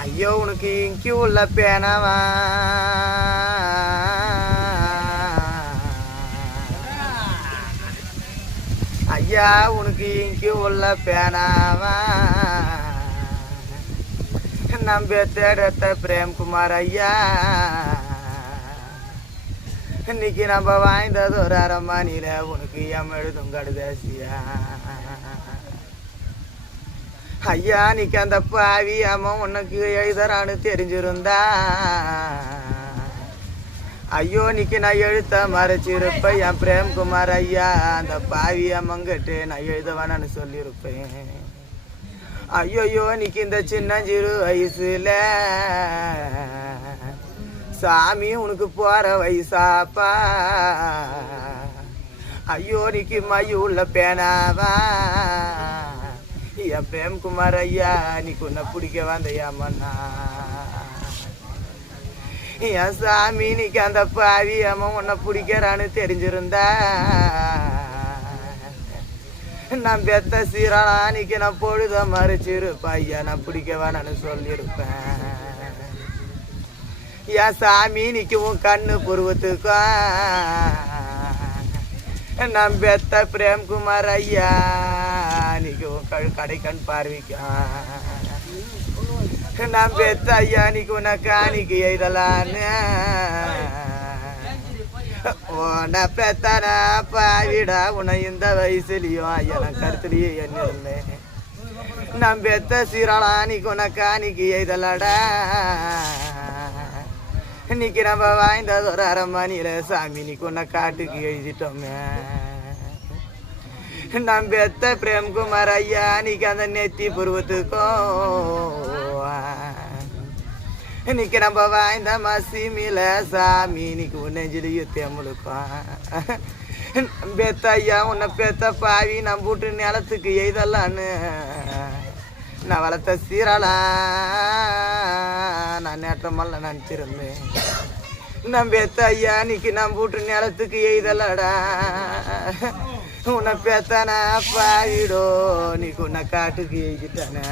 ஐயோ உனக்கு இங்கி உள்ள பேனவா ஐயா உனக்கு இங்கி உள்ள பேனாவா நம்ப தேடத்த பிரேம்குமார் ஐயா இன்னைக்கு நம்ம வாய்ந்தது ஒரு அரை மணியில உனக்கு எம் எழுதும் கடுதாசியா ஐயா நீக்கு அந்த பாவி அம்மா உனக்கு எழுதுறான்னு தெரிஞ்சிருந்தா ஐயோ நீக்கு நான் எழுத்த மறைச்சிருப்பேன் என் பிரேம்குமார் ஐயா அந்த பாவி அம்மங்கிட்டு நான் எழுதவானு சொல்லியிருப்பேன் ஐயோயோ நீக்கு இந்த சின்னஞ்சிறு வயசுல சாமி உனக்கு போற வயசாப்பா ஐயோ நீக்கு மையுள்ள பேனாவா என் பிரேம்குமார் ஐயா நீக்கு உன்னை பிடிக்க வந்தையாமண்ணா என் சாமி நீக்கு அந்த பாவி அம்மா உன்னை பிடிக்கிறான்னு தெரிஞ்சிருந்தா நான் பெத்த சீரானா நீக்கு நான் பொழுத மறைச்சிருப்பேன் ஐயா நான் பிடிக்க வேணான்னு சொல்லியிருப்பேன் என் சாமி நீக்கு உன் கண்ணு புருவத்துக்கும் நான் பெத்த பிரேம்குமார் ஐயா நீக்கு உன் கடை கண் பார்வைக்கும் நான் பெத்த ஐயா நீக்கு உன்னை காணிக்கு எழுதலான்னு உன்னை பெத்தானா பாவிடா உன்னை இந்த வயசுலயும் ஐயா நான் கருத்துலயும் என்ன நான் பெத்த சீராளா நீக்கு உன்னை காணிக்கு எழுதலாடா இன்னைக்கு நம்ம வாய்ந்தது ஒரு அரை மணியில சாமி நீக்கு உன்னை காட்டுக்கு எழுதிட்டோமே நான் பெத்த பிரேம்குமார் ஐயா நீக்கு அந்த நெத்தி புருவத்துக்கும் இன்னைக்கு நம்ம வாய்ந்த மசிமில சாமி இன்னைக்கு நெஞ்சிலையும் தேமுழுக்கும் பெத்த ஐயா உன்னை பெத்த பாவி நம்ம வீட்டு நிலத்துக்கு எய்தலான்னு நான் வளர்த்த சீராளா நான் நேற்றமல்ல நினச்சிருந்தேன் நம்ம பெத்த ஐயா இன்னைக்கு நம்ம வீட்டு நிலத்துக்கு எய்தலடா உன்னை பெத்தானா பாவிடோ நீக்கு உன்னை காட்டுக்கு எழுதிட்டானே